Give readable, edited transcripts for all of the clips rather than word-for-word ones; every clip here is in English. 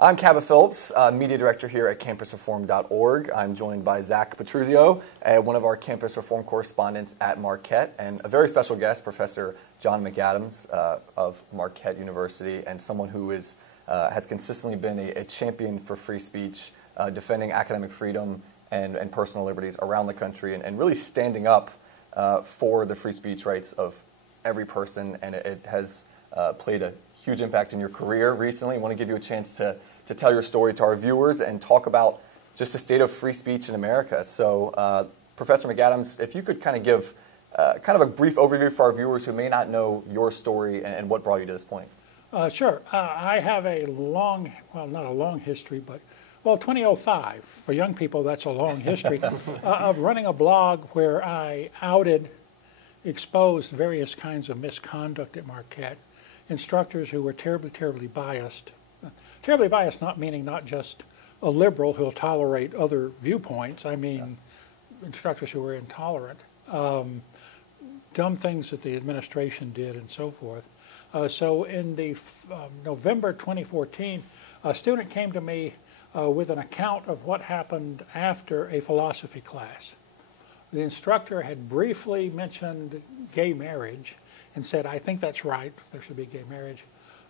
I'm Cabba Phillips, Media Director here at campusreform.org. I'm joined by Zach Petruzio, one of our campus reform correspondents at Marquette, and a very special guest, Professor John MaCadams of Marquette University, and someone who has consistently been a champion for free speech, defending academic freedom and personal liberties around the country, and really standing up for the free speech rights of every person, and it has played a huge impact in your career recently. I want to give you a chance to tell your story to our viewers and talk about just the state of free speech in America. So, Professor MaCadams, if you could kind of give kind of a brief overview for our viewers who may not know your story and what brought you to this point. Sure. I have a long, well, not a long history, but, well, 2005, for young people, that's a long history, of running a blog where I exposed various kinds of misconduct at Marquette. Instructors who were terribly, terribly biased. Terribly biased not meaning not just a liberal who'll tolerate other viewpoints. I mean instructors who were intolerant. Dumb things that the administration did and so forth. So in the November 2014, a student came to me with an account of what happened after a philosophy class. The instructor had briefly mentioned gay marriage and said, I think that's right, there should be gay marriage.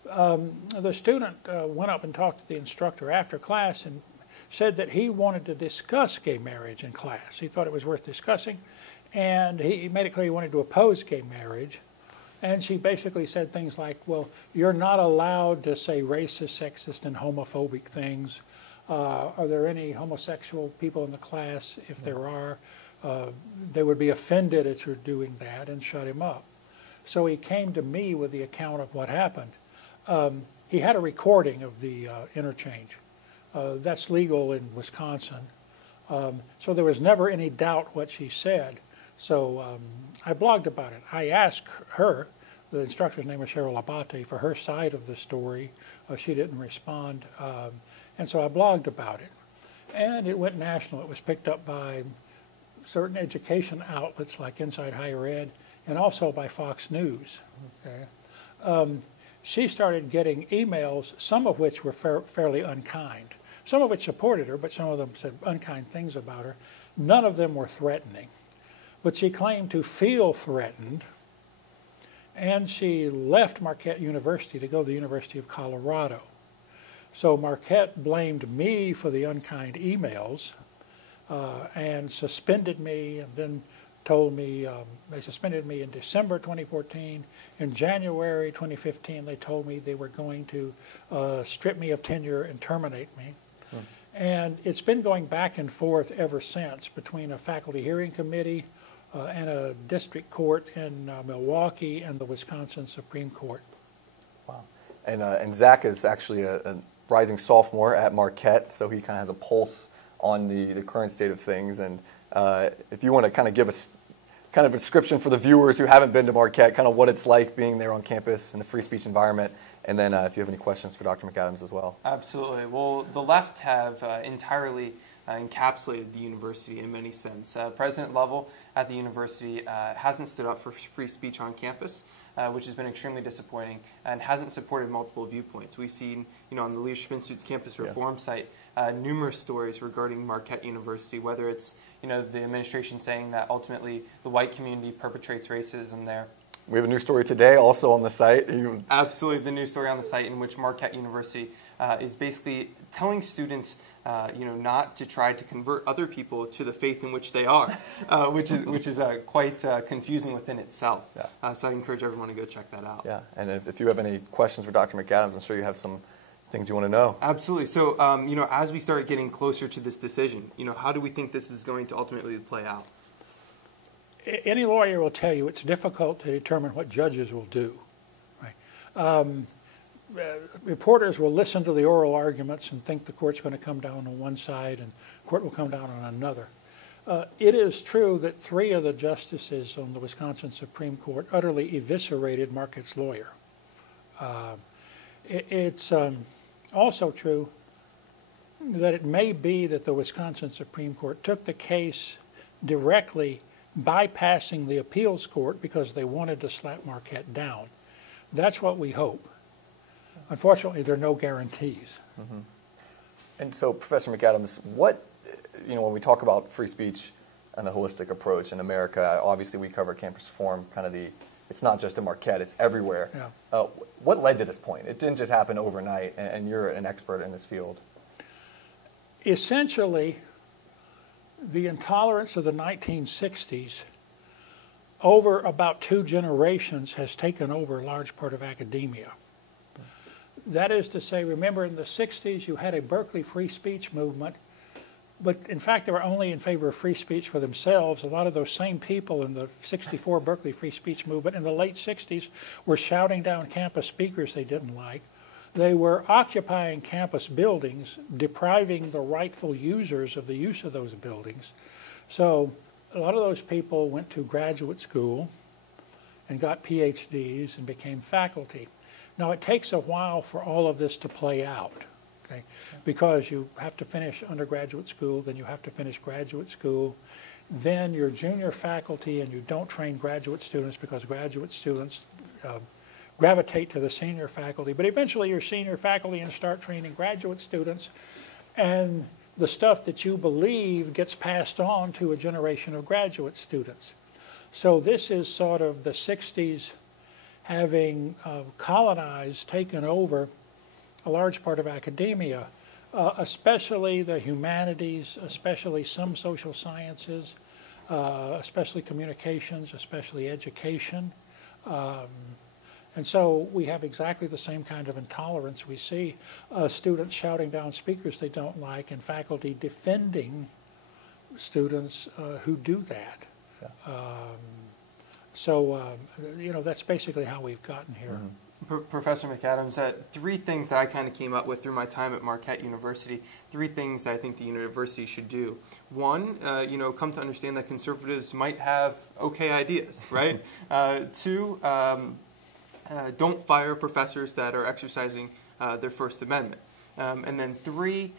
The student went up and talked to the instructor after class and said that he wanted to discuss gay marriage in class. He thought it was worth discussing, and he made it clear he wanted to oppose gay marriage. And she basically said things like, well, you're not allowed to say racist, sexist, and homophobic things. Are there any homosexual people in the class? If there are, they would be offended at your doing that, and shut him up. So he came to me with the account of what happened. He had a recording of the interchange. That's legal in Wisconsin. So there was never any doubt what she said. So I blogged about it. I asked her, the instructor's name was Cheryl Abate, for her side of the story. She didn't respond. And so I blogged about it. And it went national. It was picked up by certain education outlets like Inside Higher Ed, and also by Fox News. Okay. She started getting emails, some of which were fairly unkind. Some of which supported her, but some of them said unkind things about her. None of them were threatening. But she claimed to feel threatened, and she left Marquette University to go to the University of Colorado. So Marquette blamed me for the unkind emails and suspended me, and then told me, they suspended me in December 2014. In January 2015, they told me they were going to strip me of tenure and terminate me. And it's been going back and forth ever since between a faculty hearing committee and a district court in Milwaukee and the Wisconsin Supreme Court. Wow. And Zach is actually a rising sophomore at Marquette, so he kind of has a pulse on the current state of things. And if you want to kind of give us kind of a description for the viewers who haven't been to Marquette, kind of what it's like being there on campus in the free speech environment, and then if you have any questions for Dr. MaCadams as well. Absolutely. Well, the left have entirely encapsulated the university in many sense. President Lovell at the university hasn't stood up for free speech on campus, which has been extremely disappointing, and hasn't supported multiple viewpoints. We've seen, on the Leadership Institute's campus reform site, numerous stories regarding Marquette University, whether it's, the administration saying that ultimately the white community perpetrates racism there. We have a new story today also on the site. Absolutely, the new story on the site in which Marquette University is basically telling students not to try to convert other people to the faith in which they are, which is quite confusing within itself. Yeah. So I encourage everyone to go check that out. Yeah, and if you have any questions for Dr. MaCadams, I'm sure you have some things you want to know. Absolutely. So, as we start getting closer to this decision, how do we think this is going to ultimately play out? Any lawyer will tell you it's difficult to determine what judges will do. Right? Reporters will listen to the oral arguments and think the court's going to come down on one side and the court will come down on another. It is true that 3 of the justices on the Wisconsin Supreme Court utterly eviscerated Marquette's lawyer. It's also true that it may be that the Wisconsin Supreme Court took the case directly, bypassing the appeals court because they wanted to slap Marquette down. That's what we hope. Unfortunately, there are no guarantees. And so, Professor McAdams, what, when we talk about free speech and a holistic approach in America, obviously we cover campus reform, it's not just in Marquette, it's everywhere. Yeah. What led to this point? It didn't just happen overnight, and you're an expert in this field. Essentially, the intolerance of the 1960s over about 2 generations has taken over a large part of academia. That is to say, remember in the 60s you had a Berkeley free speech movement, but in fact they were only in favor of free speech for themselves. A lot of those same people in the 64 Berkeley free speech movement in the late 60s were shouting down campus speakers they didn't like. They were occupying campus buildings, depriving the rightful users of the use of those buildings. So a lot of those people went to graduate school and got PhDs and became faculty. Now it takes a while for all of this to play out, okay? Because you have to finish undergraduate school, then you have to finish graduate school, then you're junior faculty and you don't train graduate students because graduate students gravitate to the senior faculty, but eventually you're senior faculty and start training graduate students, and the stuff that you believe gets passed on to a generation of graduate students. So this is sort of the 60s having colonized, taken over a large part of academia, especially the humanities, especially some social sciences, especially communications, especially education. And so we have exactly the same kind of intolerance. We see students shouting down speakers they don't like and faculty defending students who do that. Yeah. That's basically how we've gotten here. Mm-hmm. Professor McAdams, 3 things that I kind of came up with through my time at Marquette University, 3 things that I think the university should do. 1, come to understand that conservatives might have okay ideas, right? 2, don't fire professors that are exercising their First Amendment. And then 3,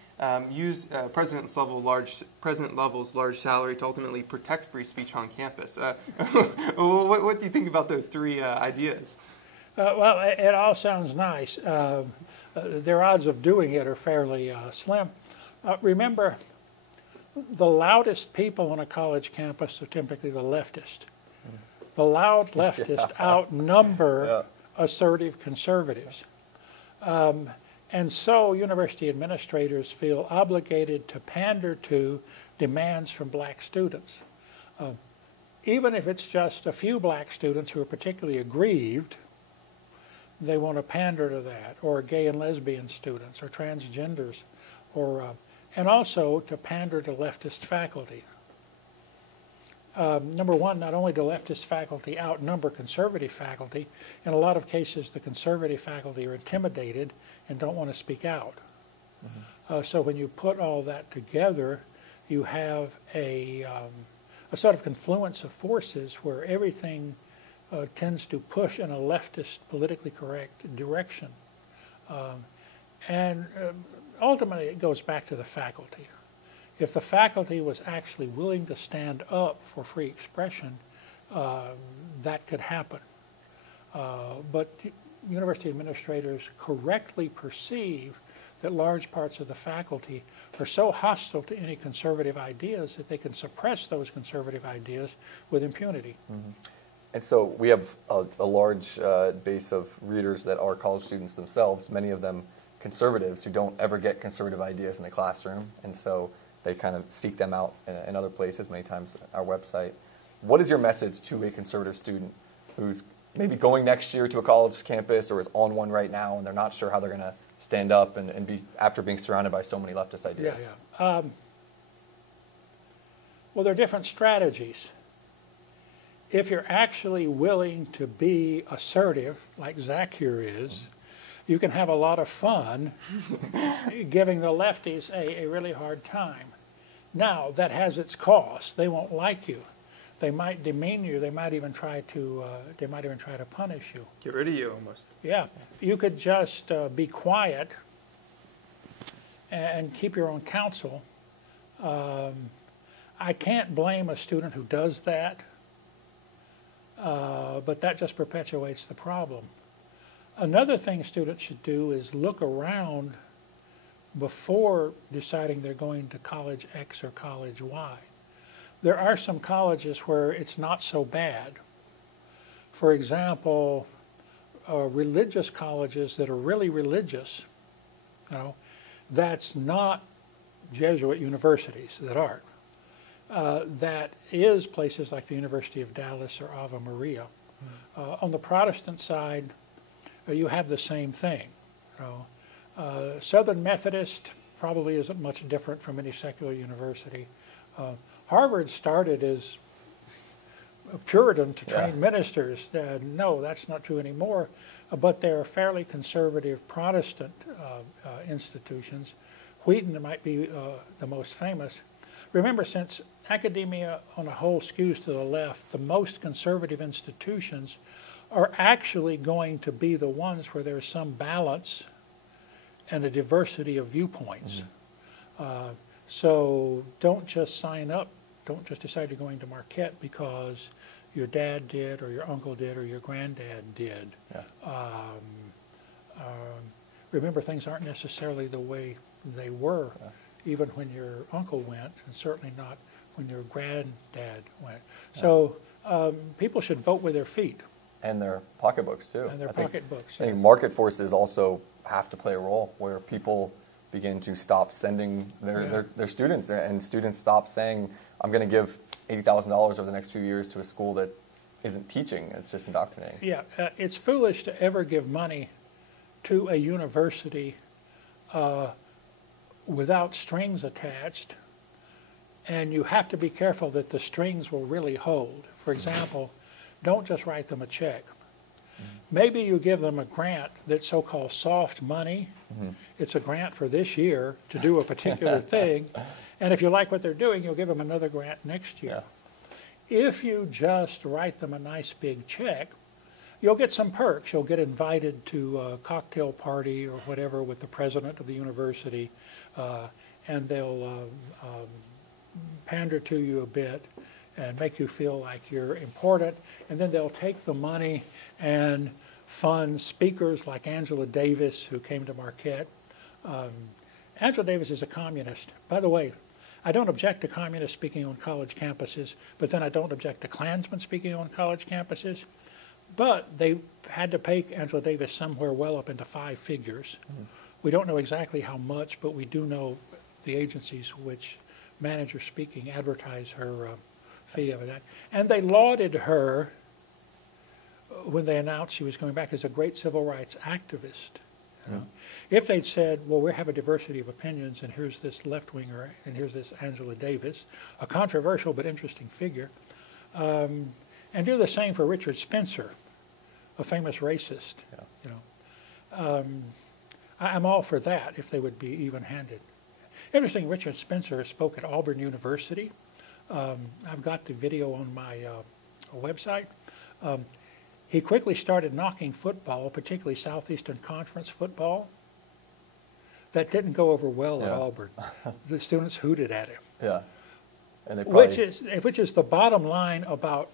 use president level's large salary to ultimately protect free speech on campus. What do you think about those 3 ideas? Well, it all sounds nice. Their odds of doing it are fairly slim. Remember, the loudest people on a college campus are typically the leftist. The loud leftists outnumber assertive conservatives. And so university administrators feel obligated to pander to demands from black students. Even if it's just a few black students who are particularly aggrieved, they want to pander to that, or gay and lesbian students, or transgenders, and also to pander to leftist faculty. Number one, not only do leftist faculty outnumber conservative faculty, in a lot of cases the conservative faculty are intimidated and don't want to speak out. Mm-hmm. So when you put all that together, you have a sort of confluence of forces where everything tends to push in a leftist, politically correct direction. Ultimately it goes back to the faculty. If the faculty was actually willing to stand up for free expression, that could happen. But university administrators correctly perceive that large parts of the faculty are so hostile to any conservative ideas that they can suppress those conservative ideas with impunity. Mm-hmm. And so we have a large base of readers that are college students themselves, many of them conservatives who don't ever get conservative ideas in the classroom, and so they kind of seek them out in other places, many times our website. What is your message to a conservative student who's maybe going next year to a college campus or is on one right now and they're not sure how they're going to stand up and be after being surrounded by so many leftist ideas? Well, there are different strategies. If you're actually willing to be assertive, like Zach here is, you can have a lot of fun giving the lefties a really hard time. Now, that has its cost. They won't like you. They might demean you. They might even try to punish you. Get rid of you, almost. Yeah. You could just be quiet and keep your own counsel. I can't blame a student who does that, but that just perpetuates the problem. Another thing students should do is look around before deciding they're going to college X or college Y. There are some colleges where it's not so bad. For example, religious colleges that are really religious, you know, that's not Jesuit universities that aren't. That is places like the University of Dallas or Ave Maria. On the Protestant side, you have the same thing. You know. Southern Methodist probably isn't much different from any secular university. Harvard started as a Puritan to train ministers. No, that's not true anymore. But they're fairly conservative Protestant institutions. Wheaton might be the most famous. Remember, since academia on a whole skews to the left, the most conservative institutions are actually going to be the ones where there's some balance and a diversity of viewpoints. So don't just sign up, don't just decide you're going to Marquette because your dad did or your uncle did or your granddad did. Remember, things aren't necessarily the way they were even when your uncle went, and certainly not when your granddad went. So people should vote with their feet. And their pocketbooks, too. And their pocketbooks. I think market forces also have to play a role where people begin to stop sending their students, and students stop saying, I'm going to give $80,000 over the next few years to a school that isn't teaching, it's just indoctrinating. Yeah, it's foolish to ever give money to a university without strings attached, and you have to be careful that the strings will really hold. For example, don't just write them a check. Maybe you give them a grant that's so-called soft money. It's a grant for this year to do a particular thing, and if you like what they're doing, you'll give them another grant next year. If you just write them a nice big check, you'll get some perks. You'll get invited to a cocktail party or whatever with the president of the university, and they'll pander to you a bit and make you feel like you're important, and then they'll take the money and fund speakers like Angela Davis, who came to Marquette. Angela Davis is a communist. By the way, I don't object to communists speaking on college campuses, but then I don't object to Klansmen speaking on college campuses. But they had to pay Angela Davis somewhere well up into 5 figures. We don't know exactly how much, but we do know the agencies which manage her speaking advertise her fee of that. And they lauded her when they announced she was going back as a great civil rights activist. You know? If they'd said, well, we have a diversity of opinions, and here's this left-winger, and here's this Angela Davis, a controversial but interesting figure, and do the same for Richard Spencer, a famous racist. You know, I'm all for that if they would be even-handed. Interesting, Richard Spencer spoke at Auburn University. I've got the video on my website. He quickly started knocking football, particularly Southeastern Conference football. That didn't go over well at Auburn. The students hooted at him. And they probably... which is the bottom line about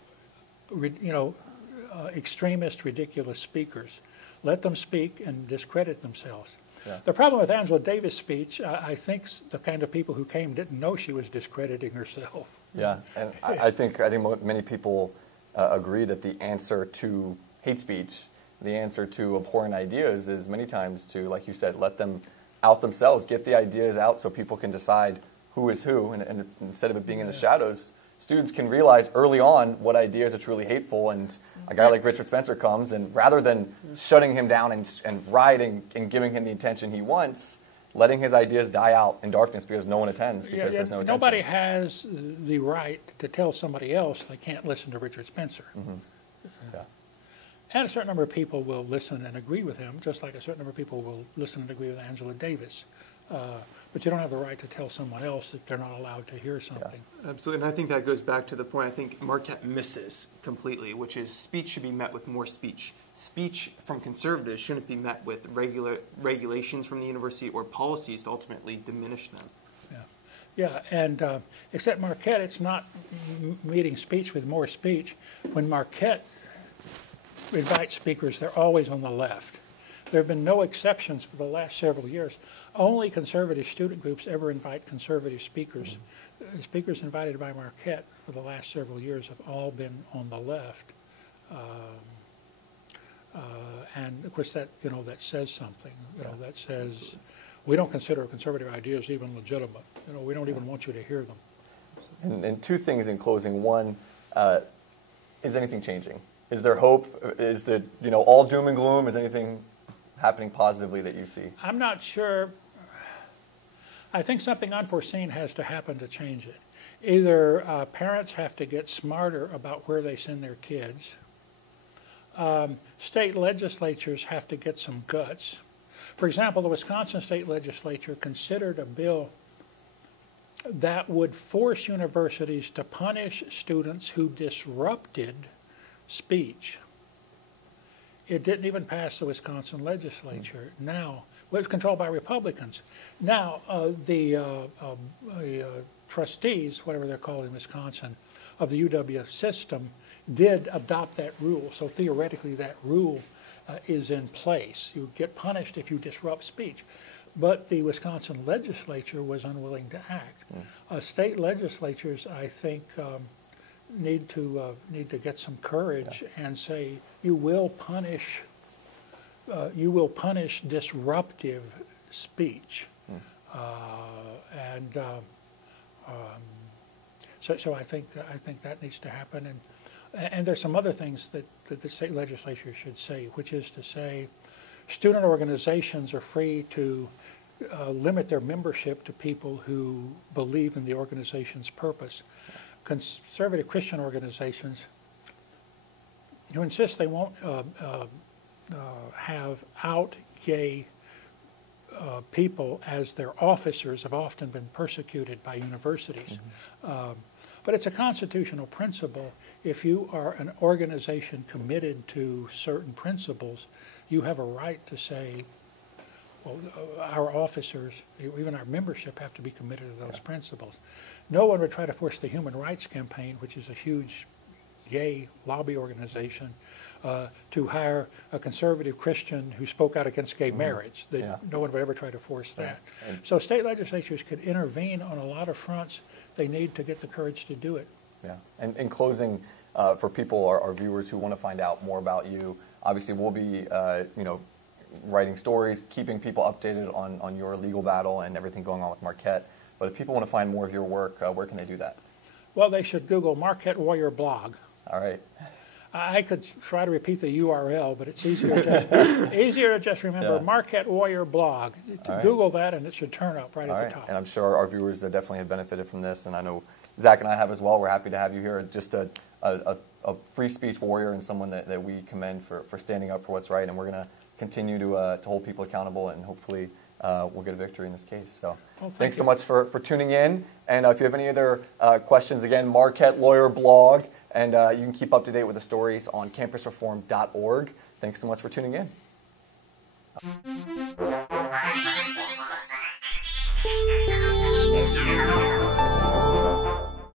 extremist, ridiculous speakers. Let them speak and discredit themselves. The problem with Angela Davis' speech, I think the kind of people who came didn't know she was discrediting herself. And I think many people agree that the answer to hate speech, the answer to abhorrent ideas is many times to, like you said, let them out themselves, get the ideas out so people can decide who is who, and instead of it being in the shadows, students can realize early on what ideas are truly hateful, and a guy like Richard Spencer comes, and rather than shutting him down and rioting and giving him the attention he wants, letting his ideas die out in darkness because no one attends, because there's no attention. Nobody has the right to tell somebody else they can't listen to Richard Spencer. And a certain number of people will listen and agree with him, just like a certain number of people will listen and agree with Angela Davis. But you don't have the right to tell someone else that they're not allowed to hear something. Absolutely, and I think that goes back to the point I think Marquette misses completely, which is speech should be met with more speech. Speech from conservatives shouldn't be met with regulations from the university or policies to ultimately diminish them. And except Marquette, it's not meeting speech with more speech. When Marquette invites speakers, they're always on the left. There have been no exceptions for the last several years. Only conservative student groups ever invite conservative speakers. Speakers invited by Marquette for the last several years have all been on the left. And of course that, that says something, that says we don't consider conservative ideas even legitimate. We don't even want you to hear them. And two things in closing. One, is anything changing? Is there hope? Is it, all doom and gloom? Is anything happening positively that you see? I'm not sure. I think something unforeseen has to happen to change it. Either parents have to get smarter about where they send their kids. State legislatures have to get some guts. For example, the Wisconsin state legislature considered a bill that would force universities to punish students who disrupted speech. It didn't even pass the Wisconsin legislature. Now, it was controlled by Republicans. Now, the trustees, whatever they're called in Wisconsin, of the UW system did adopt that rule. So theoretically, that rule is in place. You get punished if you disrupt speech. But the Wisconsin legislature was unwilling to act. State legislatures, I think, need to get some courage and say you will punish disruptive speech, so I think that needs to happen, and there's some other things that the state legislature should say, which is to say, student organizations are free to limit their membership to people who believe in the organization's purpose. Conservative Christian organizations who insist they won't have out gay people as their officers have often been persecuted by universities. But it's a constitutional principle. If you are an organization committed to certain principles, you have a right to say, well, our officers, even our membership, have to be committed to those principles. No one would try to force the Human Rights Campaign, which is a huge gay lobby organization, to hire a conservative Christian who spoke out against gay marriage. No one would ever try to force that. So state legislatures could intervene on a lot of fronts. They need to get the courage to do it. Yeah. And in closing, for people, our viewers who want to find out more about you, obviously we'll be, writing stories, keeping people updated on your legal battle and everything going on with Marquette. But if people want to find more of your work, where can they do that? Well, they should Google Marquette Warrior Blog. All right. I could try to repeat the URL, but it's easier to just remember Marquette Warrior Blog. Google that, and it should turn up right at the top. And I'm sure our viewers definitely have benefited from this, and I know Zach and I have as well. We're happy to have you here. Just a free speech warrior and someone that we commend for standing up for what's right, and we're going to continue to hold people accountable, and hopefully we'll get a victory in this case. So thanks so much for tuning in. And if you have any other questions, again, Marquette Lawyer Blog, and you can keep up to date with the stories on campusreform.org. Thanks so much for tuning in.